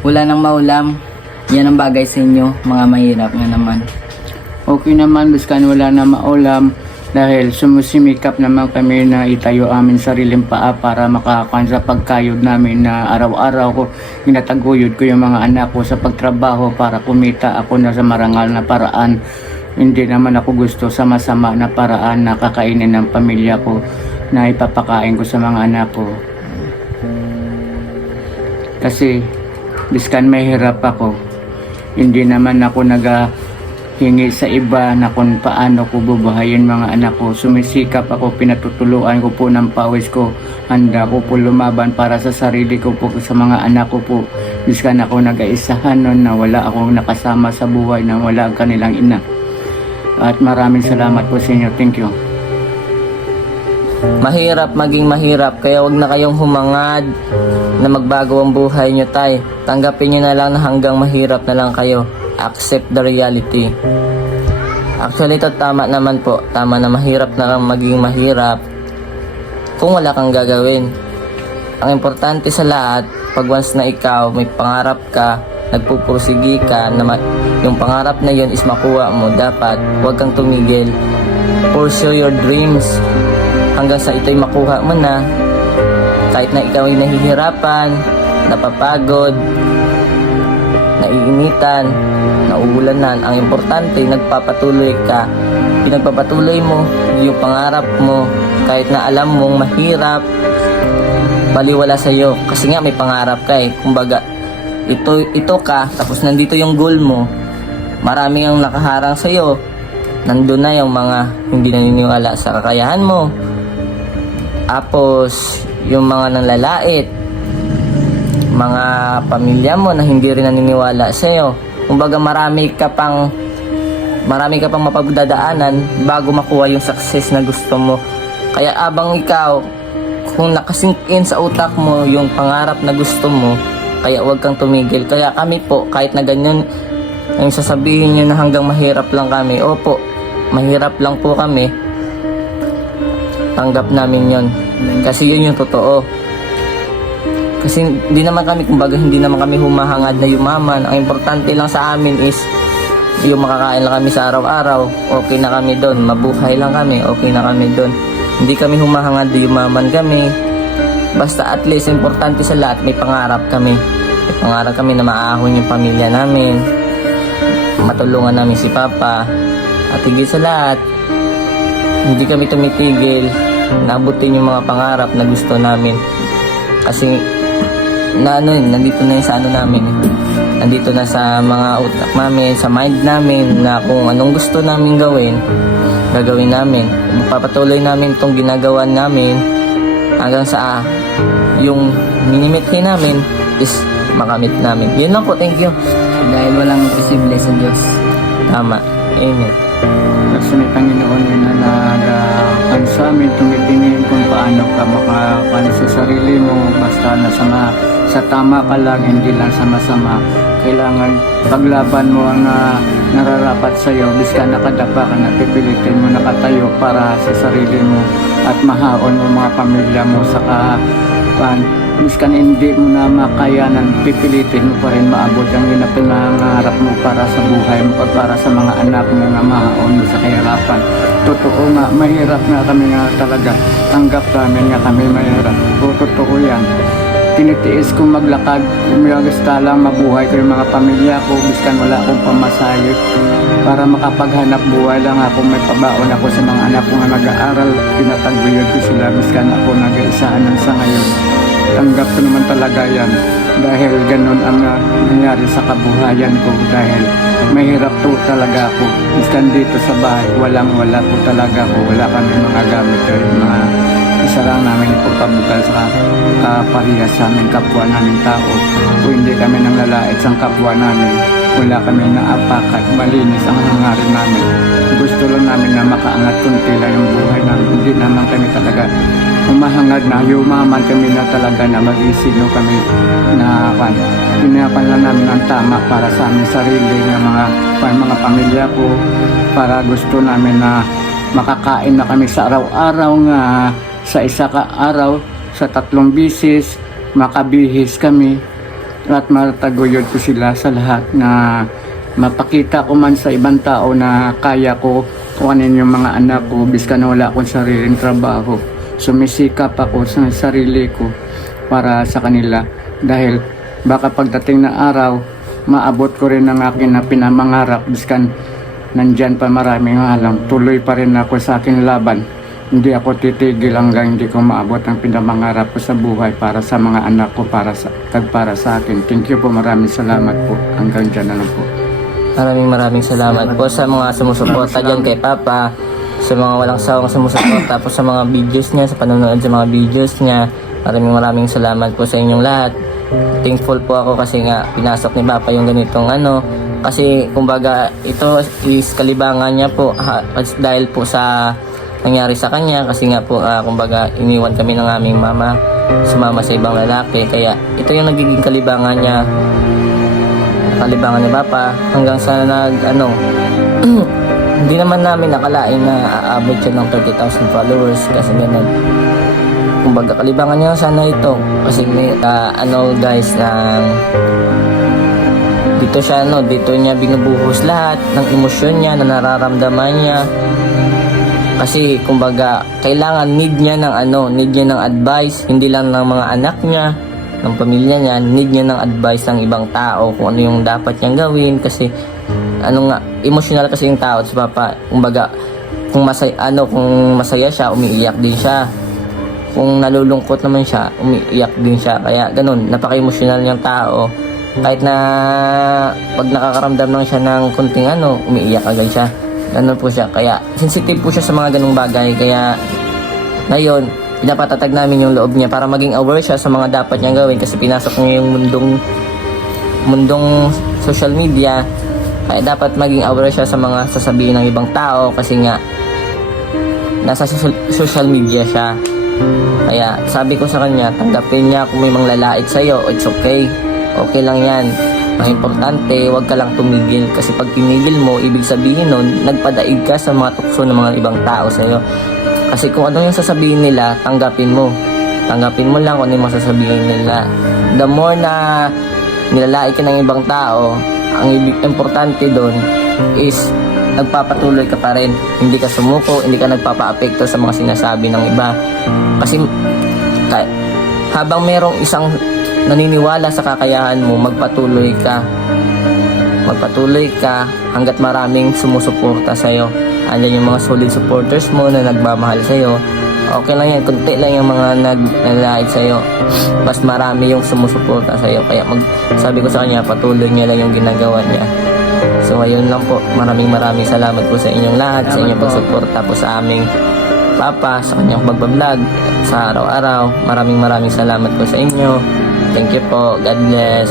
wala nang maulam. Yan ang bagay sa inyo, mga mahirap nga naman. Okay naman, biskan wala na maulam dahil sumusimikap naman kami na itayo amin sariling paa para makakakuan sa pagkayod namin na araw-araw ko ginataguyod ko yung mga anak ko sa pagtrabaho para kumita ako na sa marangal na paraan. Hindi naman ako gusto sa masama na paraan na kakainin ng pamilya ko na ipapakain ko sa mga anak ko. Kasi biskan mahirap ako, hindi naman ako hingi sa iba na kung paano ko bubuhayin mga anak ko. Sumisikap ako, pinatutuluan ko po ng pawis ko. Handa ko po lumaban para sa sarili ko po, sa mga anak ko po. Biskan ako nag-aisahan nun na wala akong nakasama sa buhay, na wala ang kanilang ina. At maraming salamat po sa inyo. Thank you. Mahirap maging mahirap, kaya wag na kayong humangad na magbago ang buhay nyo, tay. Tanggapin nyo na lang na hanggang mahirap na lang kayo. Accept the reality. Actually, ito tama naman po. Tama na mahirap na lang maging mahirap kung wala kang gagawin. Ang importante sa lahat, pag once na ikaw may pangarap ka, nagpupursigi ka, na yung pangarap na yun is makuha mo, dapat huwag kang tumigil. Pursue your dreams hanggang sa ito'y makuha mo na. Kahit na ikaw ay nahihirapan, napapagod, naiinitan, nauulanan, ang importante nagpapatuloy ka. Pinagpapatuloy mo yung pangarap mo kahit na alam mong mahirap, baliwala sa iyo kasi nga may pangarap ka eh. Kumbaga ito ka, tapos nandito yung goal mo, marami ang nakaharang sa iyo, nandun na yung mga hindi naniniwala sa kakayahan mo, tapos yung mga nanlalait, mga pamilya mo na hindi rin naniniwala sa iyo. Kumbaga marami ka pang mapagdadaanan bago makuha yung success na gusto mo. Kaya abang ikaw, kung nakasink in sa utak mo yung pangarap na gusto mo, kaya huwag kang tumigil. Kaya kami po, kahit na ganyan yung sasabihin nyo na hanggang mahirap lang kami, opo, mahirap lang po kami, tanggap namin yon. Kasi yun yung totoo. Kasi hindi naman kami humahangad na yumaman. Ang importante lang sa amin is yung makakain lang kami sa araw-araw, okay na kami doon. Mabuhay lang kami, okay na kami doon. Hindi kami humahangad na yumaman kami. Basta at least importante sa lahat, may pangarap kami. May pangarap kami na maahon yung pamilya namin, matulungan namin si Papa. At higit sa lahat, hindi kami tumitigil, naabutin yung mga pangarap na gusto namin. Kasi nandito na yun sa namin. Nandito na sa mga utak namin, sa mind namin, na kung anong gusto namin gawin, gagawin namin. Magpapatuloy namin itong ginagawa namin hanggang sa yung minimithi namin is makamit namin. Yun lang po, thank you. Dahil walang imposible sa Diyos. Tama. Amen. Kasi may Panginoon yun na nag sa amin, tumitingin kung paano ka makakaano sa sarili mo, basta sa tama ka lang, hindi lang sa masama. Kailangan paglaban mo ang nararapat sa iyo, biskan nakadapa ka, napipilitin mo nakatayo para sa sarili mo at mahaon mo mga pamilya mo sa biskan hindi mo na makayanan, pipilitin mo pa rin maabot ang pinangarap mo para sa buhay mo, para sa mga anak mo na mahaon mo sa kahirapan. Totoo nga, mahirap nga kami nga talaga. Tanggap namin nga kami mahirap. O totoo yan. Tinitiis kong maglakad, umiyagasta lang, mabuhay ko yung mga pamilya ko, biskan wala akong pamasahe. Para makapaghanap buhay lang ako, may pabaon ako sa mga anak ko na nag-aaral, pinataguyod ko sila, biskan ako nag-iisaanan sa ngayon. Tanggap ko naman talaga yan dahil ganun ang nangyari sa kabuhayan ko, dahil mahirap po talaga ako. Biskan dito sa bahay, wala po talaga ako, wala kami mga gamit, mga isa lang namin ipagpabugal sa parehas sa amin, kapwa namin tao. Kung hindi kami nang lalait sa kapwa namin, wala kami naapakat, malinis ang hangarin namin. Gusto lang namin na makaangat kunti lang yung buhay namin. Hindi naman kami talaga humahangad na yumaman kami na talaga na mag-isino kami na pinapan lang namin ang tama para sa aming sarili ng mga pamilya ko, para gusto namin na makakain na kami sa araw-araw nga, sa isa ka araw, sa 3 bisis, makabihis kami. at mataguyod ko sila sa lahat na mapakita ko man sa ibang tao na kaya ko kuhanin yung mga anak ko biskan wala akong sariling trabaho. Sumisikap ako sa sarili ko para sa kanila dahil baka pagdating na araw maabot ko rin ang akin na pinamangarap biskan nandyan pa maraming halang, tuloy pa rin ako sa akin laban. Hindi ako titigil hanggang hindi ko maabot ang pinamangarap ko sa buhay para sa mga anak ko, para sa akin. Thank you po, maraming salamat po. Hanggang dyan na lang po. Maraming salamat po sa mga sumusuporta dyan kay Papa, sa mga walang sawang sumusuporta po sa mga videos niya, sa panonood sa mga videos niya. Maraming salamat po sa inyong lahat. Thankful po ako kasi nga pinasok ni Papa yung ganitong kasi kumbaga ito is kalibangan niya po dahil po sa nangyari sa kanya kasi nga po kumbaga iniwan kami ng aming mama, sumama sa ibang lalaki, kaya ito yung nagiging kalibangan niya ni Papa hanggang sa hindi naman namin nakalain na aabot siya ng 30,000 followers kasi ganun. Kumbaga kalibangan niya sana ito kasi guys dito niya binubuhos lahat ng emosyon niya na nararamdaman niya kasi kumbaga kailangan need niya ng advice, hindi lang ng mga anak niya, ng pamilya niya, need niya ng advice ng ibang tao kung ano yung dapat niyang gawin kasi emotional kasi yung tao sa Papa. Kumbaga kung masaya siya, umiiyak din siya. Kung nalulungkot naman siya, umiiyak din siya. Kaya ganun, napaka-emotional niyang tao. Kahit na pag nakakaramdam lang siya ng kunting umiiyak agad siya. Ganun po siya. Kaya sensitive po siya sa mga ganung bagay. Kaya ngayon, pinapatatag namin yung loob niya para maging aware siya sa mga dapat niyang gawin kasi pinasok niya yung mundong social media. Kaya dapat maging aware siya sa mga sasabihin ng ibang tao kasi nga nasa social media siya. Kaya sabi ko sa kanya, tanggapin niya kung may manglalait sa'yo, it's okay. Okay lang yan. Ang importante, huwag ka lang tumigil. Kasi pag tinigil mo, ibig sabihin nun, nagpadaig ka sa mga tukso ng mga ibang tao sa'yo. Kasi kung ano yung sasabihin nila, tanggapin mo. Tanggapin mo lang kung ano yung masasabihin nila. The more na nilalait ka ng ibang tao, ang importante doon is nagpapatuloy ka pa rin. Hindi ka sumuko, hindi ka nagpapa-apekto sa mga sinasabi ng iba. Kasi habang merong isang naniniwala sa kakayahan mo, magpatuloy ka. Magpatuloy ka hanggat maraming sumusuporta sa'yo. Andyan yung mga solid supporters mo na nagmamahal sa'yo. Okay lang yan, kunti lang yung mga nag-like sa'yo. Mas marami yung sumusuporta sa'yo. Kaya sabi ko sa kanya, patuloy niya lang yung ginagawa niya. So ayun lang po, maraming salamat po sa inyong lahat, sa inyong pagsuporta po sa aming Papa, sa kanyang pagbablog sa araw-araw. Maraming salamat po sa inyo. Thank you po. God bless.